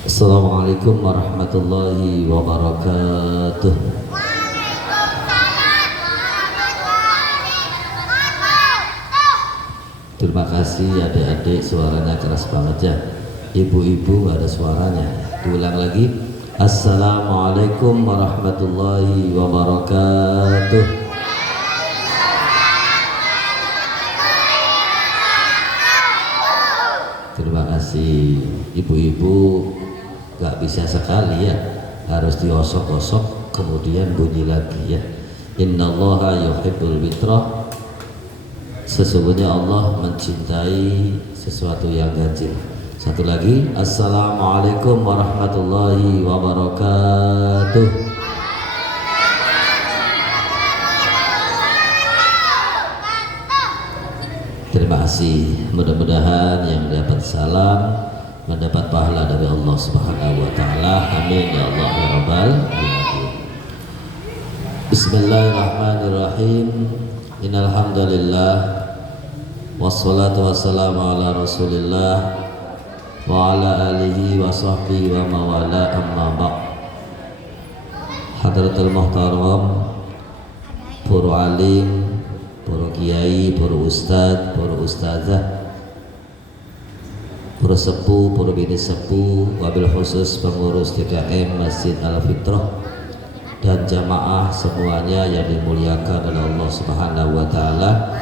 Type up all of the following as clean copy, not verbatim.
Assalamualaikum warahmatullahi wabarakatuh. Terima kasih adik-adik, suaranya keras banget ya. Ibu-ibu ada suaranya. Diulang lagi. Assalamualaikum warahmatullahi wabarakatuh. Terima kasih. Ibu-ibu gak bisa sekali ya, harus diosok-osok kemudian bunyi lagi ya. Innallaha yuhibbul witrah. Sesungguhnya Allah mencintai sesuatu yang ganjil. Satu lagi, assalamualaikum warahmatullahi wabarakatuh. Terima kasih. Mudah-mudahan yang dapat salam mendapat pahala dari Allah Subhanahu wa taala. Amin ya Allah ya rabbal alamin. Bismillahirrahmanirrahim. Innal hamdalillah wassalatu wassalamu ala rasulillah wa ala alihi wa sahbihi wa mawala amma ba'd. Hadratul muhtaram, para alim, para kiai, para ustadz, para ustazah, para sepuh, para bini sepuh, wabil khusus pengurus TKM Masjid Al-Fitrah dan jamaah semuanya yang dimuliakan oleh Allah Subhanahu wa taala.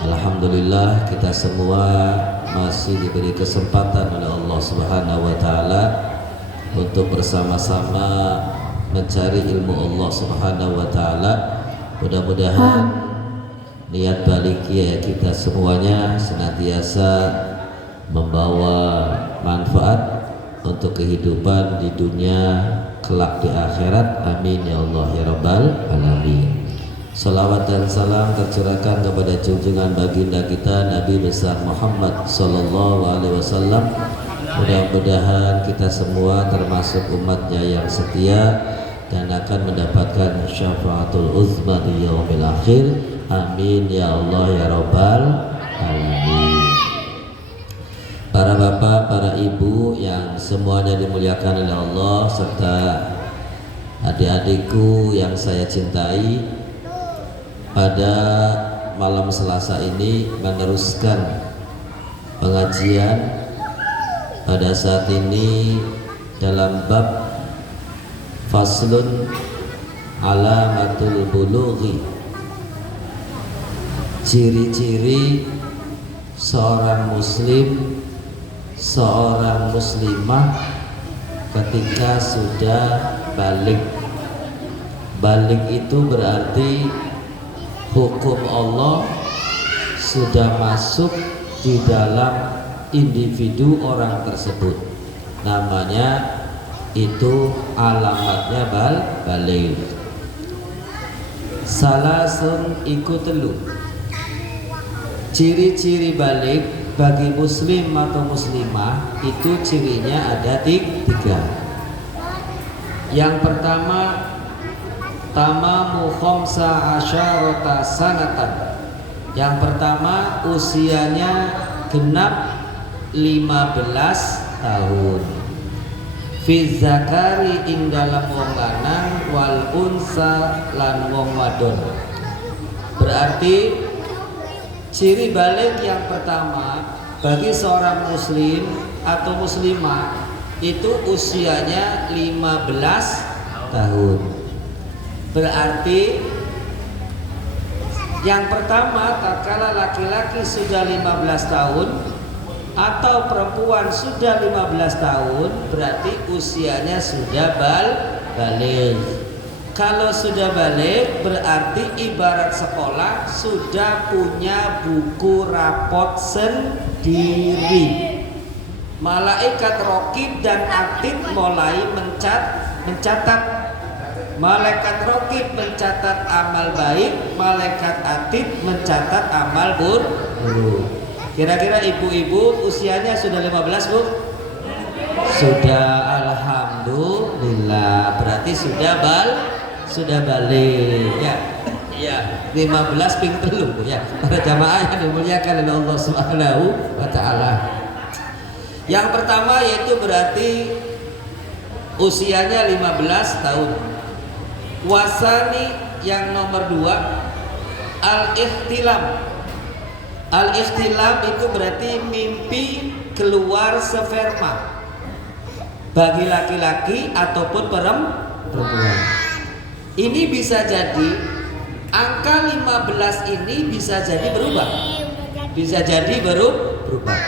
Alhamdulillah kita semua masih diberi kesempatan oleh Allah Subhanahu wa taala untuk bersama-sama mencari ilmu Allah Subhanahu wa taala. Mudah-mudahan niat baliknya kita semuanya senantiasa membawa manfaat untuk kehidupan di dunia kelak di akhirat. Amin ya Allah ya rabbal alamin. Salawat dan salam tercurahkan kepada junjungan baginda kita Nabi besar Muhammad sallallahu alaihi wasallam. Mudah-mudahan kita semua termasuk umatnya yang setia dan akan mendapatkan syafaatul uzma di yaumil akhir. Amin ya Allah ya rabbal alamin. Para bapak, para ibu yang semuanya dimuliakan oleh Allah, serta adik-adikku yang saya cintai, pada malam Selasa ini meneruskan pengajian pada saat ini dalam bab faslun alamatul bulughi, ciri-ciri seorang muslim, seorang muslimah ketika sudah balik. Balik itu berarti hukum Allah sudah masuk di dalam individu orang tersebut. Namanya itu alamatnya balik. Salasun iku telu. Ciri-ciri balik bagi muslim atau muslimah itu cirinya ada tiga. Yang pertama, tamamu khamsa asyarata sanatan. Yang pertama usianya genap 15 tahun. Fi zakari ing dalam wong lanang wal unsa lan wong wadon. Berarti ciri balik yang pertama bagi seorang muslim atau muslimah itu usianya 15 tahun. Berarti yang pertama, tatkala laki-laki sudah 15 tahun atau perempuan sudah 15 tahun, berarti usianya sudah balik. Kalau sudah balik berarti ibarat sekolah sudah punya buku rapot sendiri. Malaikat raqib dan atid mulai mencatat. Malaikat raqib mencatat amal baik, malaikat atid mencatat amal buruk. Kira-kira ibu-ibu usianya sudah 15, Bu? Sudah, alhamdulillah. Berarti sudah balik ya. Ya, 15 ping telu ya. Para jamaah yang dimuliakan oleh Allah Subhanahu wa taala. Yang pertama yaitu berarti usianya 15 tahun. Wasani yang nomor 2 al-ihtilam. Al-ihtilam itu berarti mimpi keluar sperma bagi laki-laki ataupun perempuan. Ini bisa jadi angka 15 ini bisa jadi berubah. Bisa jadi berubah.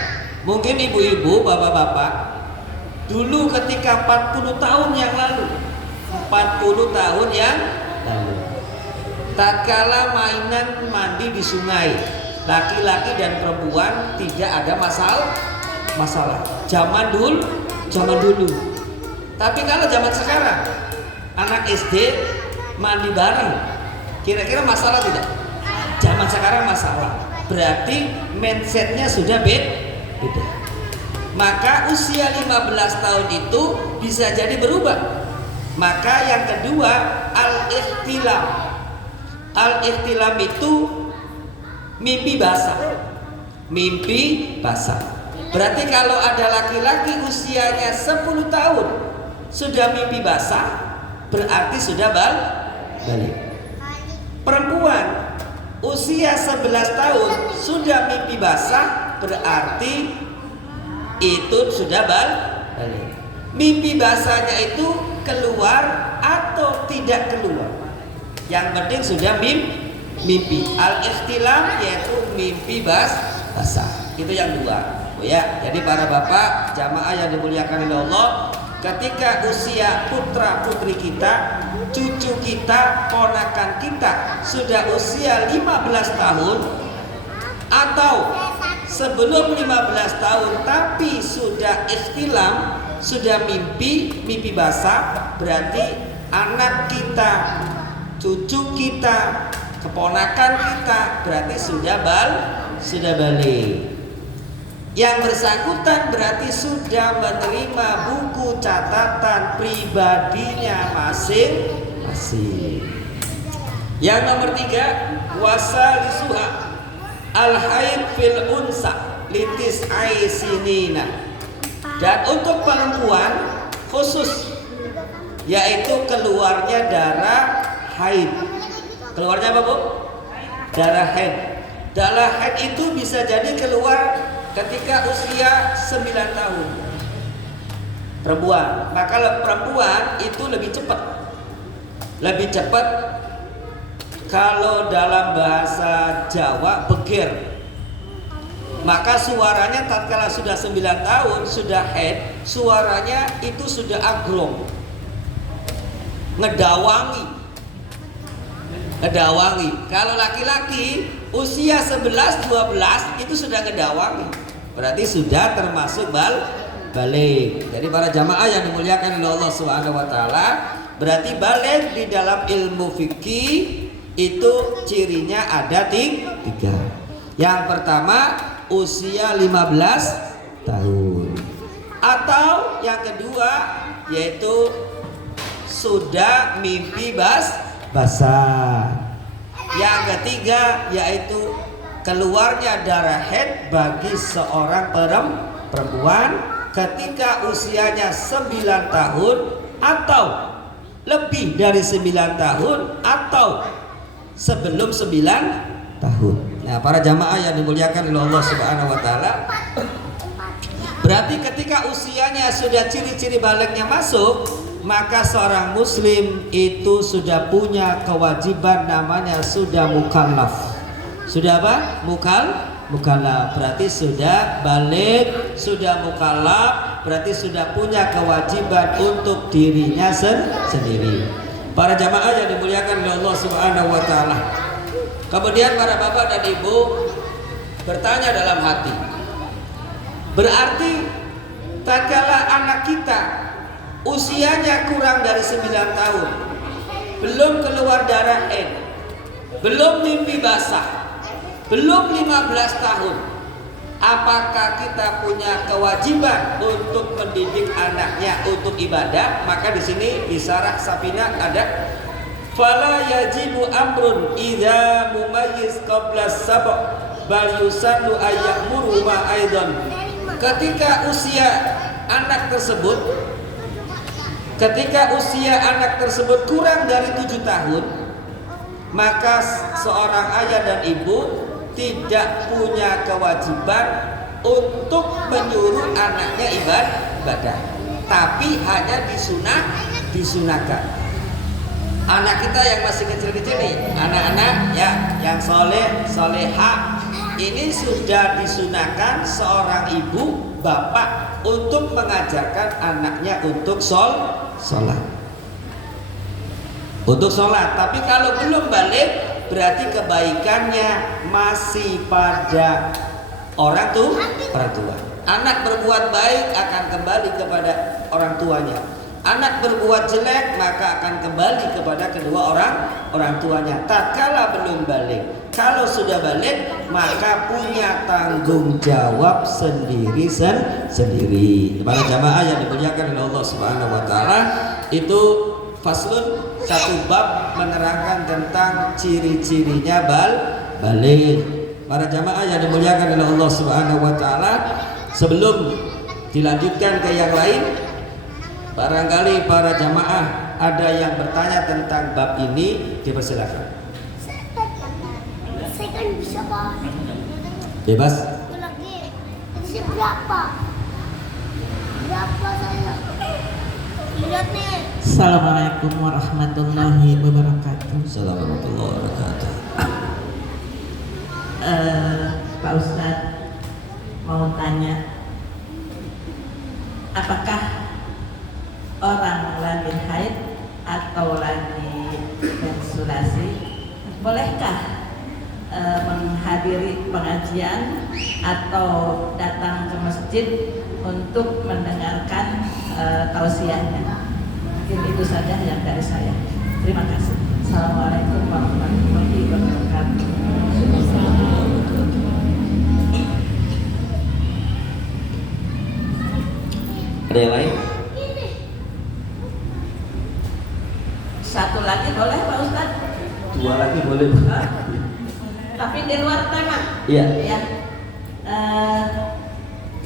Mungkin ibu-ibu, bapak-bapak dulu ketika 40 tahun yang lalu, 40 tahun yang lalu, tatkala mainan mandi di sungai, laki-laki dan perempuan tidak ada masalah. Zaman dulu. Tapi kalau zaman sekarang, anak SD mandi bareng, kira-kira masalah tidak? Zaman sekarang masalah. Berarti mindsetnya sudah beda. Maka usia 15 tahun itu bisa jadi berubah. Maka yang kedua al-ihtilam. Al-ihtilam itu mimpi basah. Berarti kalau ada laki-laki usianya 10 tahun sudah mimpi basah, berarti sudah balik. Perempuan usia 11 tahun sudah mimpi basah, berarti itu sudah balik. Mimpi basahnya itu keluar atau tidak keluar, yang penting sudah mimpi. Al-ihtilam yaitu mimpi basah. Itu yang 2. Ya, jadi para bapak jamaah yang dimuliakan oleh Allah, ketika usia putra putri kita, cucu kita, ponakan kita sudah usia 15 tahun atau sebelum 15 tahun tapi sudah ihtilam, sudah mimpi basah, berarti anak kita, cucu kita, keponakan kita berarti sudah balik. Yang bersangkutan berarti sudah menerima buku catatan pribadinya masing-masing. Yang nomor 3 wasalisuha al-haid fil unsa litis aisinina. Dan untuk perempuan khusus, yaitu keluarnya darah haid. Keluarnya apa, Bu? Darah haid. Darah haid itu bisa jadi keluar ketika usia 9 tahun perempuan. Maka perempuan itu lebih cepat. Kalau dalam bahasa Jawa beger, maka suaranya tatkala sudah 9 tahun sudah haid, suaranya itu sudah agrong, ngedawangi. Kalau laki-laki usia 11-12 itu sudah ngedawangi, berarti sudah termasuk balik. Jadi para jamaah yang dimuliakan oleh Allah Subhanahu wa taala, berarti balik di dalam ilmu fikih itu cirinya ada 3. Yang pertama usia 15 tahun, atau yang kedua yaitu sudah mimpi basah. Yang ketiga yaitu keluarnya darah haid bagi seorang perempuan ketika usianya 9 tahun atau lebih dari 9 tahun atau sebelum 9 tahun. Nah, para jamaah yang dimuliakan oleh Allah Subhanahu wa taala, berarti ketika usianya sudah ciri-ciri baliknya masuk, maka seorang muslim itu sudah punya kewajiban namanya sudah mukallaf. Sudah apa? Mukallaf. Berarti sudah balik, sudah mukallaf, berarti sudah punya kewajiban untuk dirinya sendiri. Para jamaah yang dimuliakan oleh Allah Subhanahu wa taala. Kemudian para bapak dan ibu bertanya dalam hati, berarti tatkala anak kita usianya kurang dari 9 tahun, belum keluar darah haid, belum mimpi basah, belum 15 tahun, apakah kita punya kewajiban untuk mendidik anaknya untuk ibadah? Maka di sini di Syarah Safinah ada fala yajibu amrun idza mumayyiz qabla sab' bal yusannu ayyamuru ma aidan. Ketika usia anak tersebut Ketika usia anak tersebut kurang dari 7 tahun, maka seorang ayah dan ibu tidak punya kewajiban untuk menyuruh anaknya ibadah, tapi hanya disunahkan. Anak kita yang masih kecil-kecil nih, anak-anak ya yang solehah, ini sudah disunahkan seorang ibu bapak untuk mengajarkan anaknya untuk sholat. Tapi kalau belum balik, berarti kebaikannya masih pada orang tua. Anak berbuat baik akan kembali kepada orang tuanya. Anak berbuat jelek maka akan kembali kepada kedua orang tuanya. Tatkala belum balik, kalau sudah balik maka punya tanggung jawab sendiri. Para jamaah yang dimuliakan oleh Allah Subhanahu wa taala, itu faslun, satu bab menerangkan tentang ciri-cirinya balik. Para jamaah yang dimuliakan oleh Allah Subhanahu wa taala, sebelum dilanjutkan ke yang lain, barangkali para jamaah ada yang bertanya tentang bab ini, dipersilakan. Saya kan bisa Pak. Bebas. Saya berapa saya? Lihat nih. Assalamualaikum warahmatullahi wabarakatuh. Assalamualaikum warahmatullahi wabarakatuh. Pak Ustadz mau tanya, apakah orang lagi haid atau lagi menstruasi bolehkah menghadiri pengajian atau datang ke masjid untuk mendengarkan tausiahnya? Mungkin itu saja yang dari saya. Terima kasih. Assalamualaikum warahmatullahi wabarakatuh. Ada yang lain? Satu lagi boleh Pak Ustadz? 2 lagi boleh. Tapi di luar tema. Iya. Ya.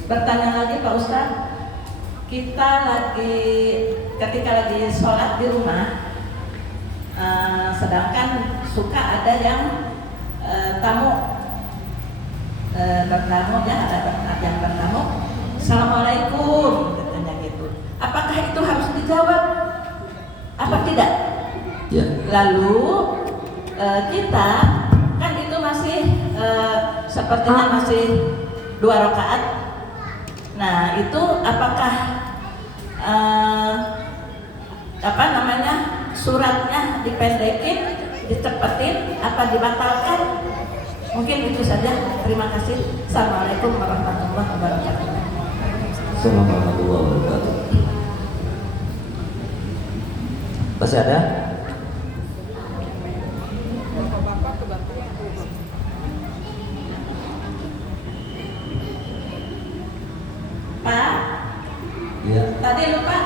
Bertanya lagi Pak Ustadz, kita ketika lagi sholat di rumah, sedangkan suka ada yang tamu bertamu, ya ada yang bertamu, Assalamualaikum katanya gitu. Apakah itu harus dijawab? Apa tidak? Ya. Lalu kita kan itu masih sepertinya masih 2 rakaat. Nah itu apakah suratnya dipendekin, dicepetin, apa dibatalkan? Mungkin itu saja. Terima kasih. Assalamualaikum warahmatullahi wabarakatuh. Assalamualaikum warahmatullahi wabarakatuh. Masih ada? Pak, Iya. tadi lupa,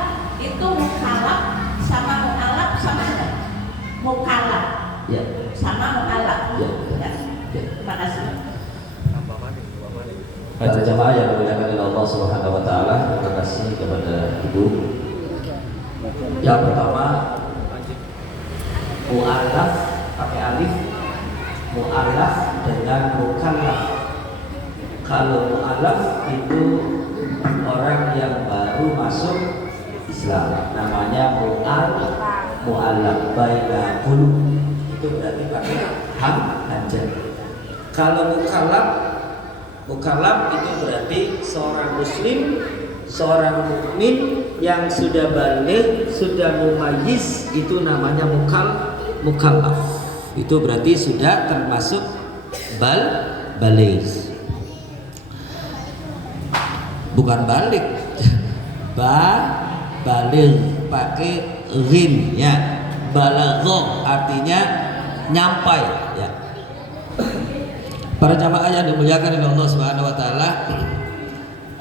itu mukallaf sama mu'alaf sama ada? Mukallaf Ya. sama mu'alaf. Ya. Ya. Terima kasih. Para jamaah yang dimuliakan oleh Allah Subhanahu wa taala, terima kasih kepada Ibu. Yang pertama, mu'alaf pakai alif, mu'alaf dengan mukallaf. Kalau mu'alaf itu orang yang baru masuk Islam, namanya mu'alaf baina qulub. Itu berarti pakai hamzah. Kalau mukallaf itu berarti seorang muslim, seorang mukmin yang sudah balik, sudah mumayyiz, itu namanya mukallaf. Itu berarti sudah termasuk balik. Bukan balik. Balik pakai ghin ya. Balagho artinya nyampai ya. Para jamaah yang dimuliakan oleh Allah Subhanahu wa taala,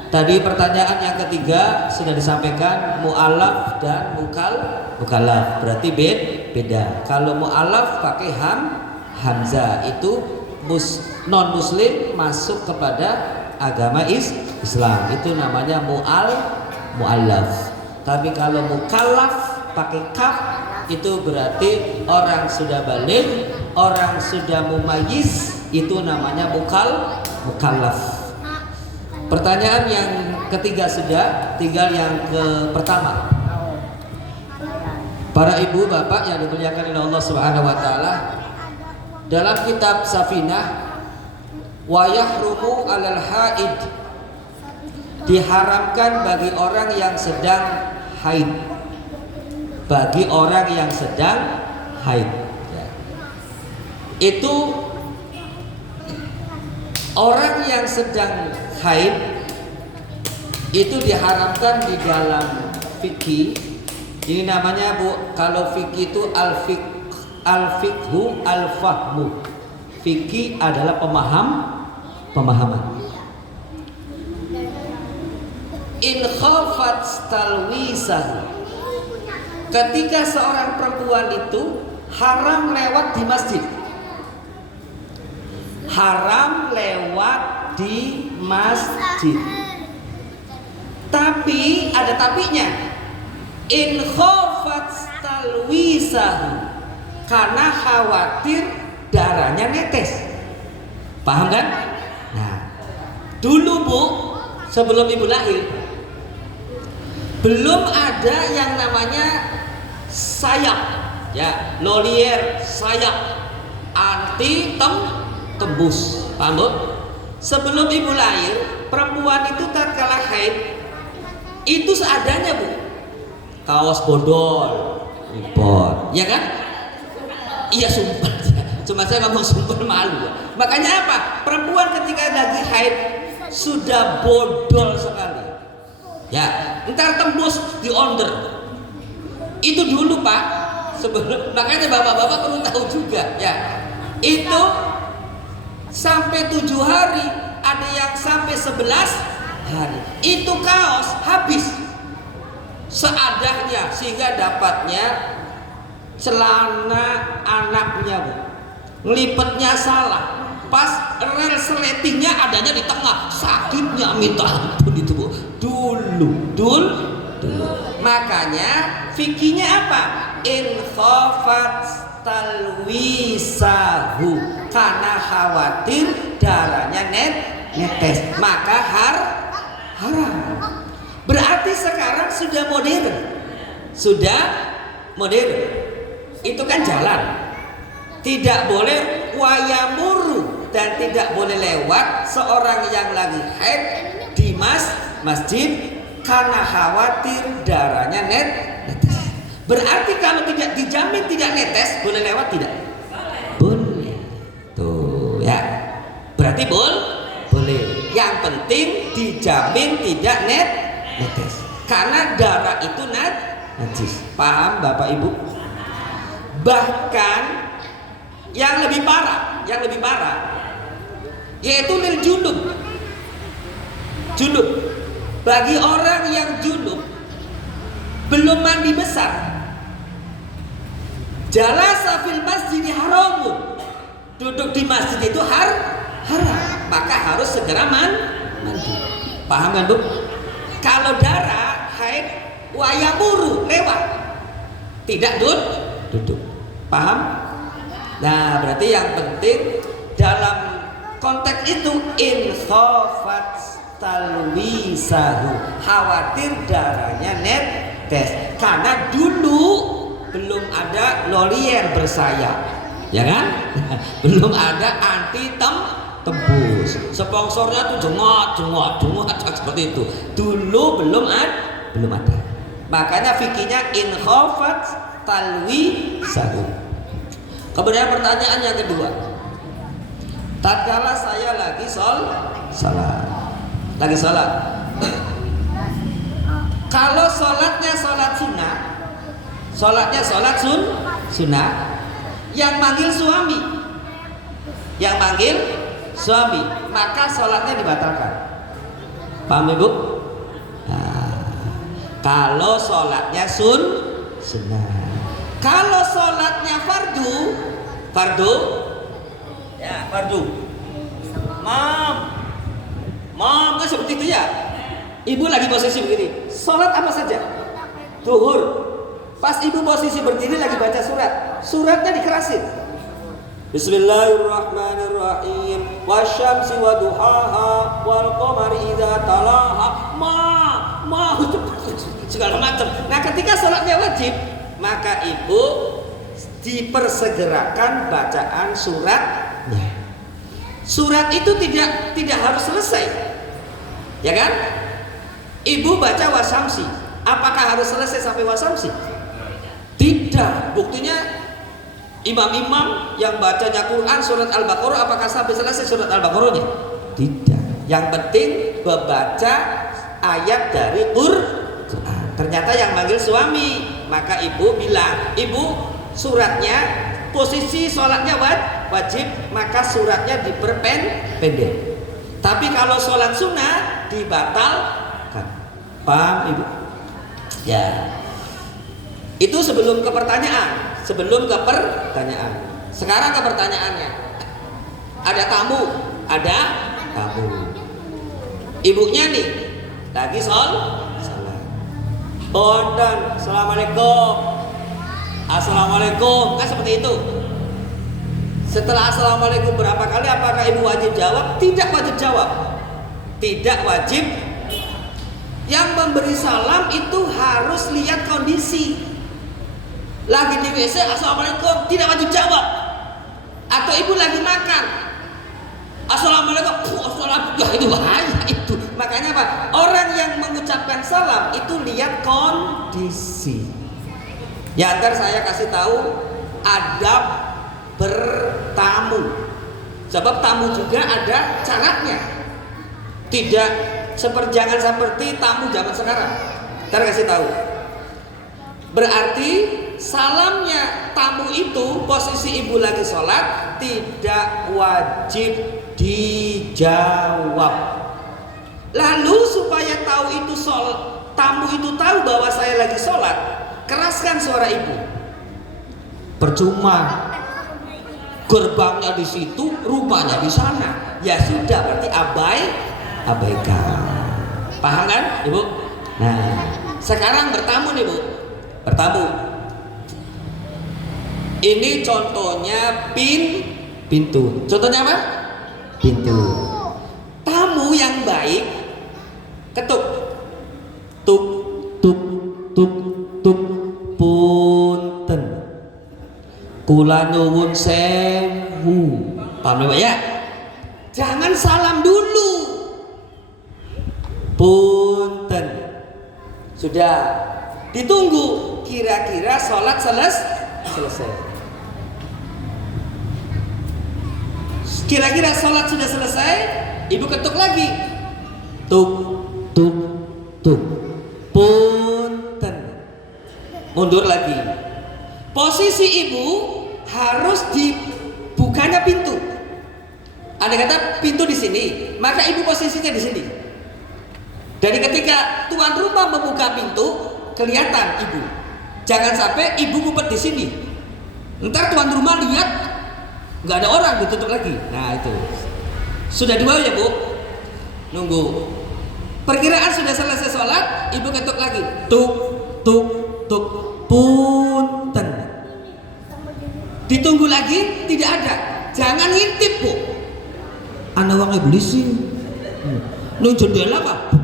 tadi pertanyaan yang ketiga sudah disampaikan, mu'alaf dan mukallaf berarti beda. Kalau mu'alaf pakai hamzah itu non muslim masuk kepada agama Islam, itu namanya mu'allaf. Tapi kalau mukallaf pakai kaf itu berarti orang sudah balik, orang sudah mumayyiz, itu namanya mukallaf. Pertanyaan yang ketiga sudah, tinggal yang ke pertama. Para ibu bapak yang dimuliakan oleh Allah Subhanahu wa taala, dalam kitab Safinah, wa yahrumu 'alal haid, diharamkan bagi orang yang sedang haid. Bagi orang yang sedang haid. Ya. Itu orang yang sedang haid itu diharamkan di dalam fikih. Ini namanya Bu, kalau fikih itu al-fiqhu al-fahmu. Fikih adalah pemahaman. In khafat talwisah, ketika seorang perempuan itu haram lewat di masjid. Haram lewat di masjid. Tapi ada tapinya. In khafat talwisah, karena khawatir darahnya netes. Paham kan? Nah, dulu Bu, sebelum ibu lahir, belum ada yang namanya sayap, ya, lolier sayap anti tembus. Paham Bu? Sebelum ibu lahir, perempuan itu tatkala haid itu seadanya Bu. Kaos bodol, impor, ya kan? Iya sumpah. Cuma saya ngomong sumpah malu. Makanya apa? Perempuan ketika lagi haid sudah bodol sekali. Ya, ntar tembus di order. Itu dulu Pak. Sebelum, makanya bapak-bapak perlu tahu juga. Ya, itu sampai 7 hari, ada yang sampai 11 hari. Itu kaos habis seadanya, sehingga dapatnya celana anaknya Bu, ngelipetnya salah, pas rel seletingnya adanya di tengah, sakitnya minta ampun itu Bu. Dulu. Makanya fikihnya apa? In khafat talwisahu, karena khawatir darahnya netes, maka haram. Berarti sekarang sudah modern. Itu kan jalan. Tidak boleh wayamuru, dan tidak boleh lewat seorang yang lagi haid di masjid karena khawatir darahnya netes. Berarti kalau tidak dijamin tidak netes, boleh lewat tidak? Boleh. Tuh ya. Berarti boleh. Yang penting dijamin tidak netes. Karena darah itu najis. Paham Bapak Ibu? Bahkan yang lebih parah yaitu lil junub. Bagi orang yang junub belum mandi besar, jalasa fil masjid haramun, duduk di masjid itu haram, maka harus segera mandi. Paham kan Bu? Kalau darah haid wayamuru, lewat, tidak duduk. Paham? Nah, berarti yang penting dalam konteks itu in khafat talwisahu, khawatir darahnya netes, karena dulu belum ada lolier bersayap, ya kan? Belum ada anti tembus. Sponsornya tuh jenggot seperti itu. Dulu belum ada. Makanya fikihnya in khafat talwisahu. Kemudian pertanyaan yang kedua, tatkala saya lagi salat, kalau sholatnya sholat sunnah, yang manggil suami, maka sholatnya dibatalkan. Paham Ibu? Nah, kalau sholatnya sunnah. Kalau sholatnya fardu, Mam kan seperti itu ya. Ibu lagi posisi begini, sholat apa saja? Zuhur. Pas ibu posisi berdiri lagi baca surat, suratnya dikerasin. Bismillahirrahmanirrahim. Wasyamsi waduhaha wal qamari idza talaha. Segala macam. Nah, ketika sholatnya wajib, maka ibu dipersegerakan bacaan suratnya. Surat itu tidak harus selesai, ya kan? Ibu baca wasyamsi, apakah harus selesai sampai wasyamsi? Tidak. Buktinya imam-imam yang bacanya Quran surat Al-Baqarah, apakah sampai selesai surat Al-Baqarahnya? Tidak. Yang penting membaca ayat dari Quran. Ternyata yang manggil suami, maka ibu bilang, ibu suratnya posisi sholatnya wajib, maka suratnya diperpendek. Tapi kalau sholat sunnah dibatalkan. Paham ibu? Ya. Itu sebelum ke pertanyaan. Sekarang ke pertanyaannya. Ada tamu. Ibunya nih lagi salat. Bondan, assalamualaikum. Kan seperti itu. Setelah assalamualaikum berapa kali, apakah ibu wajib jawab? Tidak wajib jawab. Tidak wajib. Yang memberi salam itu harus lihat kondisi. Lagi di WC, assalamualaikum, tidak wajib jawab. Atau ibu lagi makan, assalamualaikum, assalamualaikum, ya itu bahaya itu. Makanya apa? Orang yang mengucapkan salam itu lihat kondisi. Ya, ntar saya kasih tahu adab bertamu. Sebab tamu juga ada caranya. Tidak jangan seperti tamu zaman sekarang. Ntar kasih tahu. Berarti salamnya tamu itu posisi ibu lagi sholat tidak wajib dijawab. Lalu supaya tamu itu tahu bahwa saya lagi sholat, keraskan suara ibu. Percuma, gerbangnya di situ, rumahnya di sana. Ya sudah, berarti abaikan. Paham kan, ibu? Nah, sekarang bertamu nih bu. Ini contohnya pintu. Contohnya apa? Pintu. Tamu yang baik ketuk. Tuk tuk tuk tuk. Punten. Kula nyuwun sewu. Paham ya? Jangan salam dulu. Punten. Sudah. Ditunggu kira-kira sholat selesai. Kira-kira sholat sudah selesai, ibu ketuk lagi. Tuk tuk tuk. Punten. Mundur lagi. Posisi ibu harus dibukanya pintu. Ada kata pintu di sini, maka ibu posisinya di sini. Dari ketika tuan rumah membuka pintu, kelihatan ibu. Jangan sampai ibu ngumpet di sini. Ntar tuan rumah lihat nggak ada orang, ditutup lagi. Nah itu sudah di bawah ya bu. Nunggu. Perkiraan sudah selesai sholat, ibu ketuk lagi. Tuk tuk tuk. Punten. Ditunggu lagi, tidak ada. Jangan ngintip bu. Anak wong iblis sih. Nung jendela pak.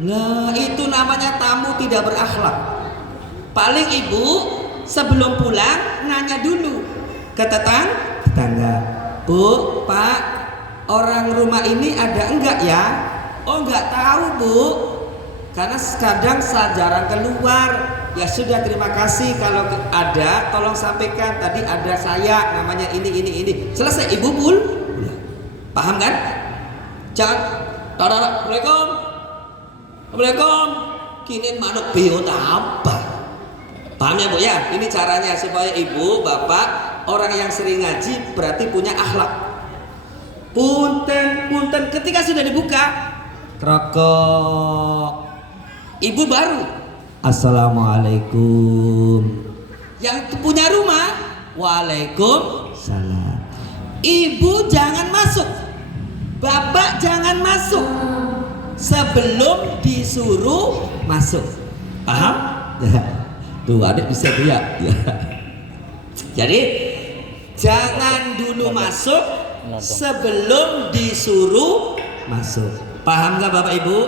Nah itu namanya tamu tidak berakhlak. Paling ibu sebelum pulang nanya dulu ke tetangga. Bu, pak, orang rumah ini ada enggak ya? Oh enggak tahu bu, karena kadang jarang keluar. Ya sudah, terima kasih, kalau ada tolong sampaikan tadi ada saya, namanya ini. Selesai ibu pun paham kan? Jangan Assalamualaikum, kini manuk biot apa? Paham ya bu ya? Ini caranya supaya ibu, bapak, orang yang sering ngaji berarti punya akhlak. Punten, ketika sudah dibuka, krokok. Ibu baru Assalamualaikum. Yang punya rumah, Waalaikumsalam. Ibu jangan masuk, bapak jangan masuk sebelum disuruh masuk. Paham? Ya. Tuh adik bisa teriak. Ya. Jadi jangan dulu masuk sebelum disuruh masuk. Paham nggak Bapak Ibu?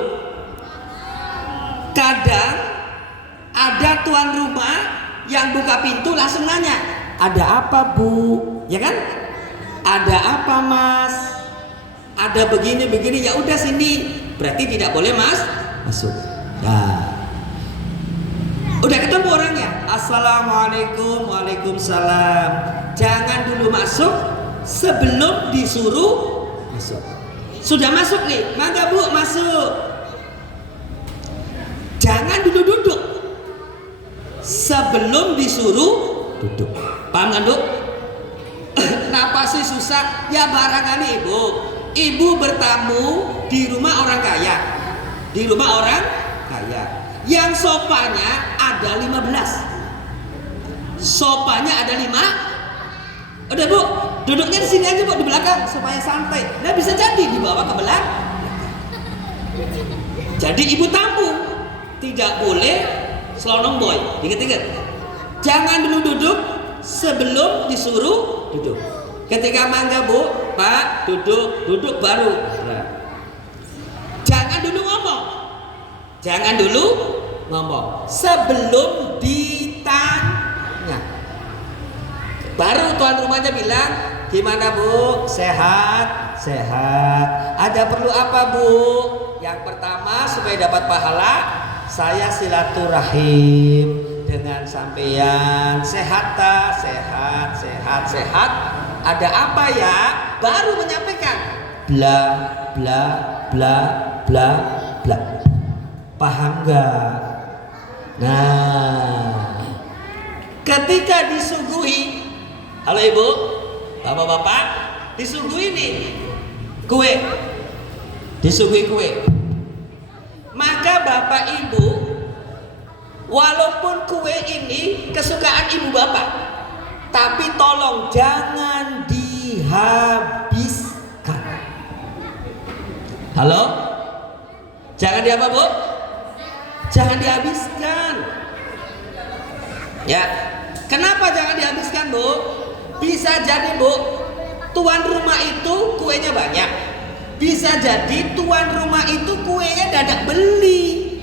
Kadang ada tuan rumah yang buka pintu langsung nanya, ada apa Bu? Ya kan? Ada apa Mas? Ada begini-begini, ya udah sini. Berarti tidak boleh masuk. Nah, udah ketemu orangnya, assalamualaikum, waalaikumsalam. Jangan dulu masuk sebelum disuruh masuk. Sudah masuk nih, mangga Bu masuk. Jangan dulu duduk sebelum disuruh duduk. Paham kan Bu? Kenapa sih susah? Ya barangkali Ibu bertamu di rumah orang kaya. Di rumah orang kaya. Yang sofanya ada 15. Sofanya ada 5. Udah Bu, duduknya di sini aja Bu, di belakang supaya santai. Nah bisa jadi dibawa ke belakang. Jadi ibu tamu tidak boleh selonong boy. Ingat-ingat. Jangan dulu duduk sebelum disuruh duduk. Ketika mangga Bu, Pak, duduk baru. Nah. Jangan dulu ngomong. Jangan dulu ngomong sebelum ditanya. Baru tuan rumahnya bilang, gimana Bu? Sehat? Sehat. Ada perlu apa Bu? Yang pertama supaya dapat pahala, saya silaturahim dengan sampeyan. Sehat ta? Sehat, sehat, sehat. Ada apa ya? Baru menyampaikan bla bla bla bla bla. Paham gak? Nah, ketika disuguhi, halo Ibu, Bapak-bapak, disuguhi nih kue, disuguhi kue. Maka Bapak Ibu, walaupun kue ini kesukaan Ibu Bapak, tapi tolong jangan dihabiskan. Halo? Jangan diapa Bu? Jangan dihabiskan. Ya. Kenapa jangan dihabiskan Bu? Bisa jadi Bu, tuan rumah itu kuenya banyak. Bisa jadi tuan rumah itu kuenya dadak beli.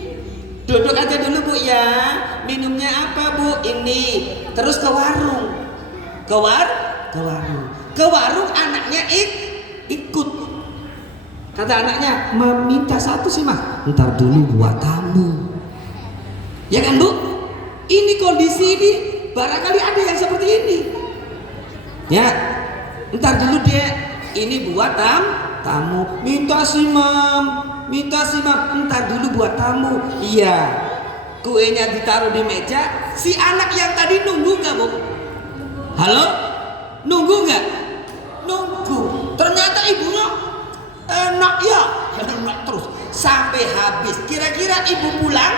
Duduk aja dulu Bu ya. Minumnya apa Bu? Ini. Terus ke warung. Ke warung. Ke warung anaknya ikut. Kata anaknya, "Mam minta satu sih Mah." "Ntar dulu buat kamu." Ya kan Bu? Ini kondisi ini barangkali ada yang seperti ini. Ya, ntar dulu dia ini buat tamu. Minta sih Mam. Ntar dulu buat tamu. Iya. Kuenya ditaruh di meja. Si anak yang tadi nunggu nggak Bu? Halo? Nunggu nggak? Nunggu. Ternyata ibunya enak ya. Enak terus sampai habis. Kira-kira ibu pulang,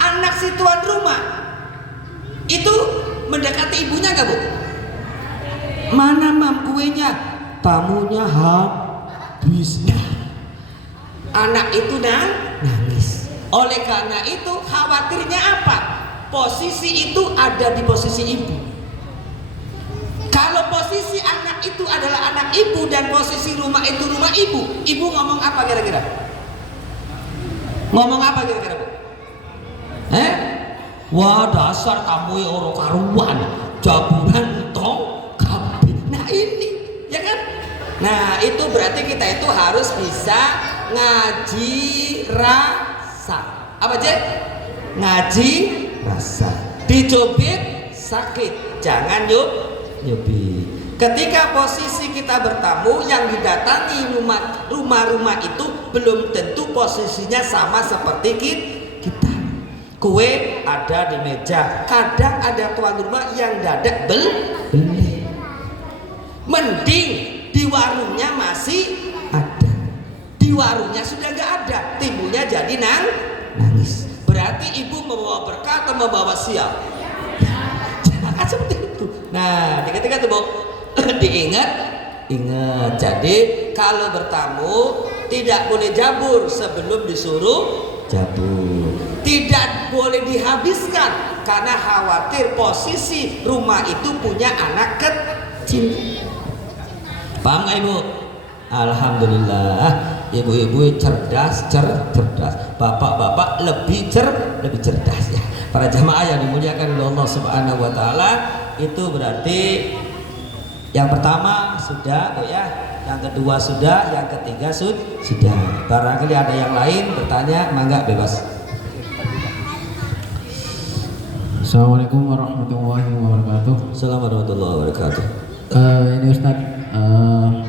anak si tuan rumah itu mendekati ibunya nggak Bu? Mana Mam kuenya? Tamunya habis. Anak itu nangis. Oleh karena itu khawatirnya apa? Posisi itu ada di posisi ibu. Kalau posisi anak itu adalah anak ibu dan posisi rumah itu rumah ibu, ibu ngomong apa kira-kira? Ngomong apa kira-kira Bu? Wah dasar kamu ya orang karuan, jaburan tong kabeh. Nah ini, ya kan? Nah itu berarti kita itu harus bisa ngaji rasa. Apa aja? Ngaji rasa. Dicubit sakit, jangan nyubi. Ketika posisi kita bertamu, yang didatangi rumah-rumah itu belum tentu posisinya sama seperti kita. Kue ada di meja, kadang ada tuan rumah yang dadak beli. Mending di warungnya masih ada, di warungnya sudah nggak ada, timbulnya jadi nangis. Berarti ibu membawa berkah atau membawa sial? Jangan seperti itu. Nah, ketika itu Bu, diingat. Jadi kalau bertamu tidak boleh jabur sebelum disuruh jabur. tidak boleh dihabiskan karena khawatir posisi rumah itu punya anak kecil. Paham nggak Ibu? Alhamdulillah, ibu-ibu cerdas, bapak-bapak lebih cerdas ya. Para jamaah yang dimuliakan oleh Allah Subhanahu wa taala, itu berarti yang pertama sudah Bu ya, yang kedua sudah, yang ketiga sudah. Barangkali ada yang lain bertanya, mangga bebas. Assalamualaikum warahmatullahi wabarakatuh. Assalamualaikum warahmatullahi wabarakatuh. Ini Ustadz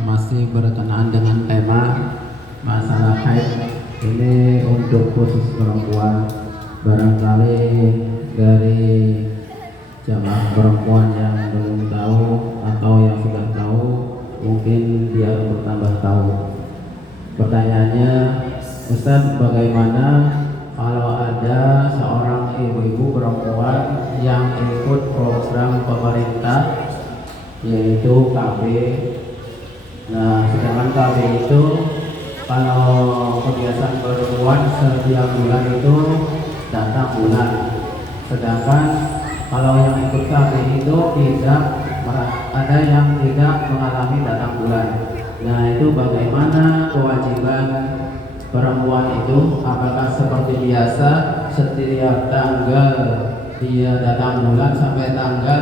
masih berkenaan dengan tema masalah haid. Ini untuk khusus perempuan. Barangkali dari jamaah perempuan yang belum tahu atau yang sudah tahu, mungkin dia bertambah tahu. Pertanyaannya, Ustadz, bagaimana kalau ada seorang ibu-ibu perempuan yang ikut program pemerintah yaitu KB. Nah, sedangkan KB itu kalau kebiasaan perempuan setiap bulan itu datang bulan. Sedangkan kalau yang ikut KB itu tidak, ada yang tidak mengalami datang bulan. Nah, itu bagaimana kewajiban perempuan itu? Apakah seperti biasa setiap tanggal dia datang bulan sampai tanggal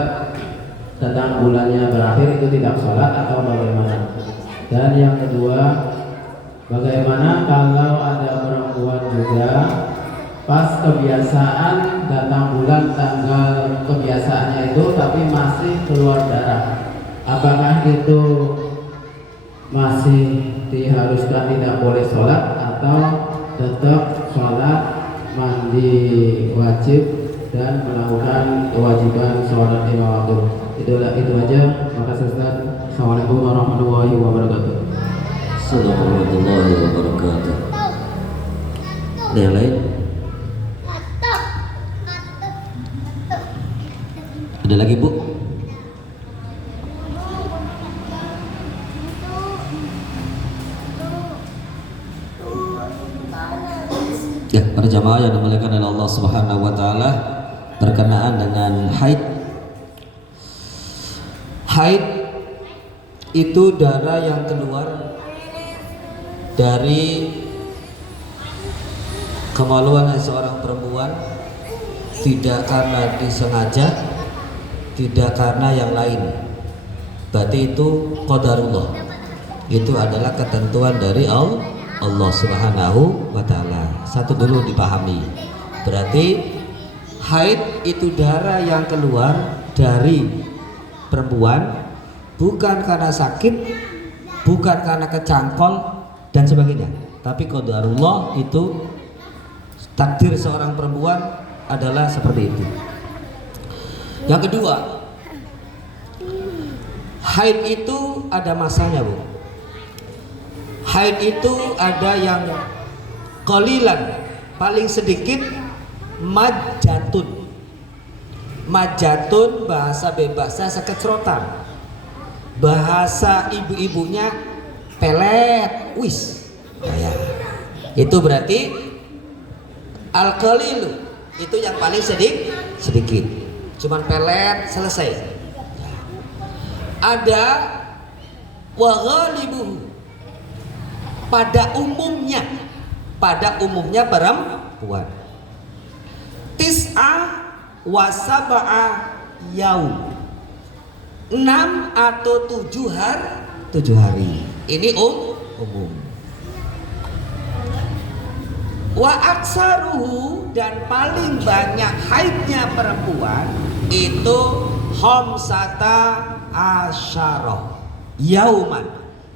datang bulannya berakhir itu tidak sholat atau bagaimana? Dan yang kedua, bagaimana kalau ada perempuan juga pas kebiasaan datang bulan tanggal kebiasaannya itu tapi masih keluar darah, apakah itu masih diharuskan tidak boleh sholat atau tetap sholat, mandi wajib dan melakukan kewajiban sholat lima waktu? Itu aja. Makasih Ustaz. Assalamualaikum warahmatullahi wabarakatuh. Assalamualaikum warahmatullahi wabarakatuh. Ada yang lain? Ada lagi Bu? Ya, para jamaah yang dimuliakan oleh Allah Subhanahu wa taala, berkenaan dengan haid. Haid itu darah yang keluar dari kemaluan seorang perempuan, tidak karena disengaja, tidak karena yang lain. Berarti itu qadarullah. Itu adalah ketentuan dari Allah Subhanahu wa taala. Satu dulu dipahami. Berarti haid itu darah yang keluar dari perempuan bukan karena sakit, bukan karena kecangkol dan sebagainya, tapi qadarullah, itu takdir seorang perempuan adalah seperti itu. Yang kedua, haid itu ada masanya Bu. Haid itu ada yang qalilan, paling sedikit, majatun. Majatun bahasa bebasnya sekecrotan, bahasa ibu-ibunya pelet, wis. Ya. Itu berarti al-qalilu, itu yang paling sedikit, cuman pelet selesai. Ada wa ghalibuhu, pada umumnya perempuan. Tis'a wa sab'a yaum, 6 atau 7 hari. Ini umum. Wa aksaruhu, dan paling banyak haidnya perempuan itu khamsata asyara yauman,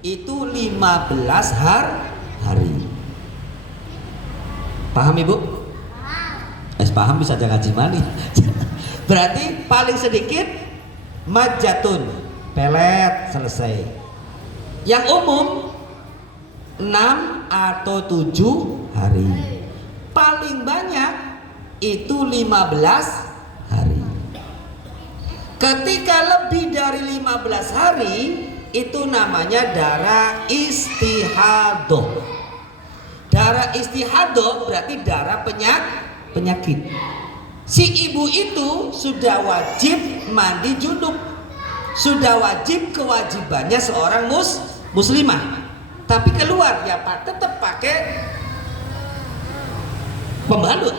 itu 15 hari. Paham Ibu? Paham bisa jangan ngaji. Berarti paling sedikit majatun, pelet selesai. Yang umum 6 atau 7 hari. Paling banyak itu 15 hari. Ketika lebih dari 15 hari, itu namanya darah istihadoh. Darah istihadoh berarti darah penyakit. Si ibu itu sudah wajib mandi junub, sudah wajib kewajibannya seorang muslimah. Tapi keluar ya Pak, tetap pakai pembalut,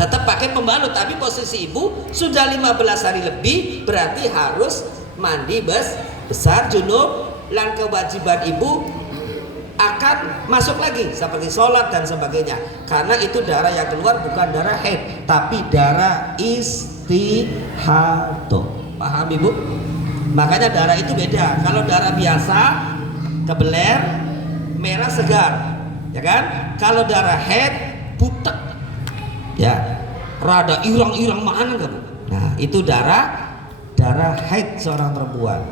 tetap pakai pembalut. Tapi posisi ibu sudah 15 hari lebih, berarti harus mandi besar junub, dan kewajiban ibu akan masuk lagi seperti sholat dan sebagainya, karena itu darah yang keluar bukan darah haid tapi darah istihadah. Paham ibu? Makanya darah itu beda. Kalau darah biasa kebeler merah segar, ya kan? Kalau darah haid butek, ya rada irang-irang mana kan? Nah itu darah haid seorang perempuan.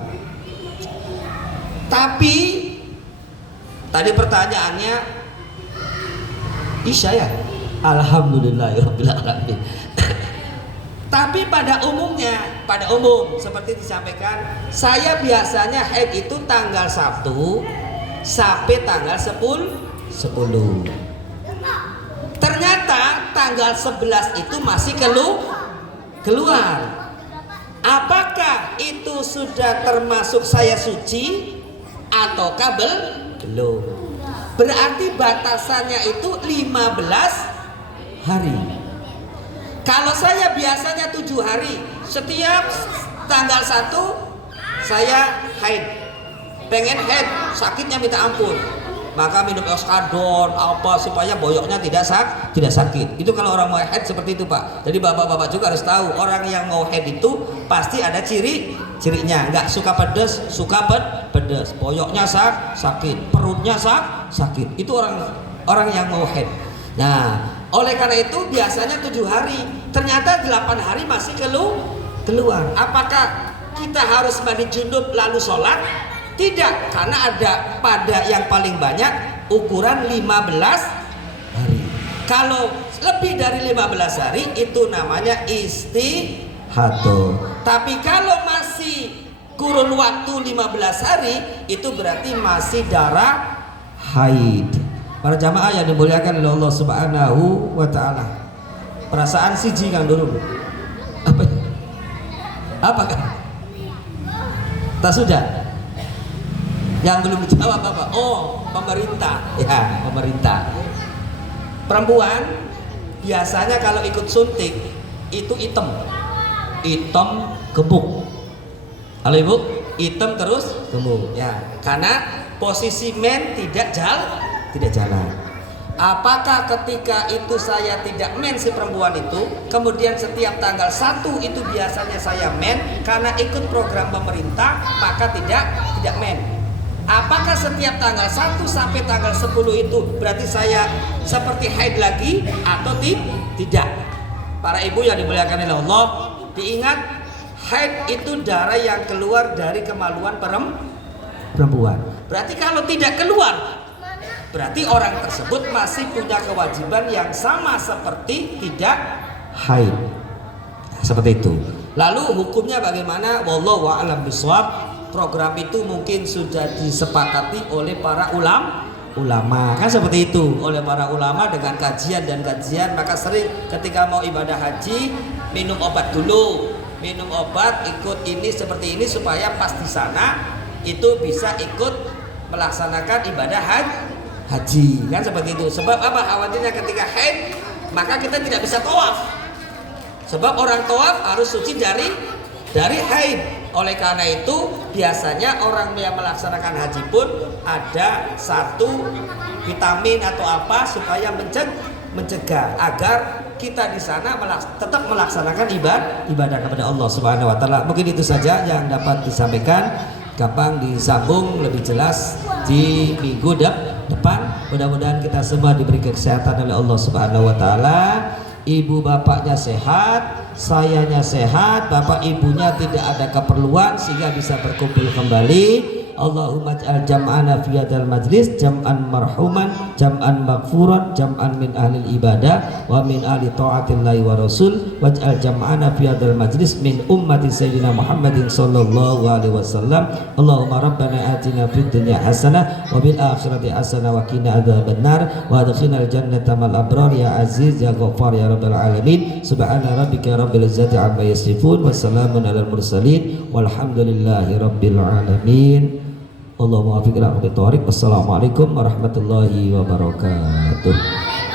Tapi tadi pertanyaannya Isya ya? Alhamdulillahirabbil alamin. Tapi pada umum seperti disampaikan, saya biasanya haid itu tanggal 1 sampai tanggal 10. Ternyata tanggal 11 itu masih keluar. Apakah itu sudah termasuk saya suci ataukah belum? Berarti batasannya itu 15 hari. Kalau saya biasanya 7 hari, setiap tanggal 1 saya haid, pengen haid, sakitnya minta ampun, maka minum oskadon apa supaya boyoknya tidak sakit. Itu kalau orang mau haid seperti itu Pak. Jadi bapak-bapak juga harus tahu, orang yang mau haid itu pasti ada cirinya, nggak suka pedas, suka pedas, boyoknya sakit, perutnya sakit. Itu orang yang mau haid. Nah, oleh karena itu biasanya 7 hari, ternyata 8 hari masih keluar. Apakah kita harus mandi junub lalu sholat? Tidak, karena ada pada yang paling banyak ukuran 15 hari. Kalau lebih dari 15 hari itu namanya istihadah. Tapi kalau masih kurun waktu 15 hari itu berarti masih darah haid. Para jamaah yang dimuliakan oleh Allah Subhanahu wa taala. Perasaan siji Kang dulu. Apakah? Tak sudah? Yang belum dijawab apa? Oh, pemerintah. Ya, pemerintah. Perempuan biasanya kalau ikut suntik itu hitam gemuk. Halo Ibu, hitam terus gemuk. Ya, karena posisi men tidak jalan. Apakah ketika itu saya tidak men si perempuan itu, kemudian setiap tanggal 1 itu biasanya saya men karena ikut program pemerintah, maka tidak men. Apakah setiap tanggal 1 sampai tanggal 10 itu berarti saya seperti haid lagi atau tidak? Para ibu yang dimuliakan oleh Allah, diingat haid itu darah yang keluar dari kemaluan perempuan. Berarti kalau tidak keluar, berarti orang tersebut masih punya kewajiban yang sama seperti tidak haid. Seperti itu. Lalu hukumnya bagaimana? Wallahu a'lam bishawab. Program itu mungkin sudah disepakati oleh para ulama, kan seperti itu, oleh para ulama dengan kajian, maka sering ketika mau ibadah haji minum obat dulu, ikut ini seperti ini supaya pas di sana itu bisa ikut melaksanakan ibadah haji, kan seperti itu. Sebab apa? Khawatirnya ketika haid maka kita tidak bisa tawaf, sebab orang tawaf harus suci dari haid. Oleh karena itu biasanya orang yang melaksanakan haji pun ada satu vitamin atau apa supaya mencegah agar kita di sana tetap melaksanakan ibadah kepada Allah Subhanahu wa taala. Mungkin itu saja yang dapat disampaikan. Gampang disambung lebih jelas di minggu depan. Mudah-mudahan kita semua diberi kesehatan oleh Allah Subhanahu wa taala. Ibu bapaknya sehat, sayanya sehat, bapak ibunya tidak ada keperluan sehingga bisa berkumpul kembali. Allahumma ij'al jam'ana fi hadzal majlis jam'an marhuman, jam'an maghfuran, jam'an min ahli ibadah wa min ahli taatillahi wa rasul, waj'al jam'ana fi hadzal majlis min ummati sayyidina Muhammadin sallallahu alaihi wasallam. Allahumma rabbana atina fid dunya hasanah wa bil akhirati hasanah wa qina adzabannar wa adkhilnal jannata mal abrar ya aziz ya ghaffar ya rabbal alamin. Subhana rabbika rabbil izzati amma yasifun wa salamun alal mursalin walhamdulillahi rabbil alamin. Allahumma afiqna aqwamit thoriq. Wassalamualaikum warahmatullahi wabarakatuh.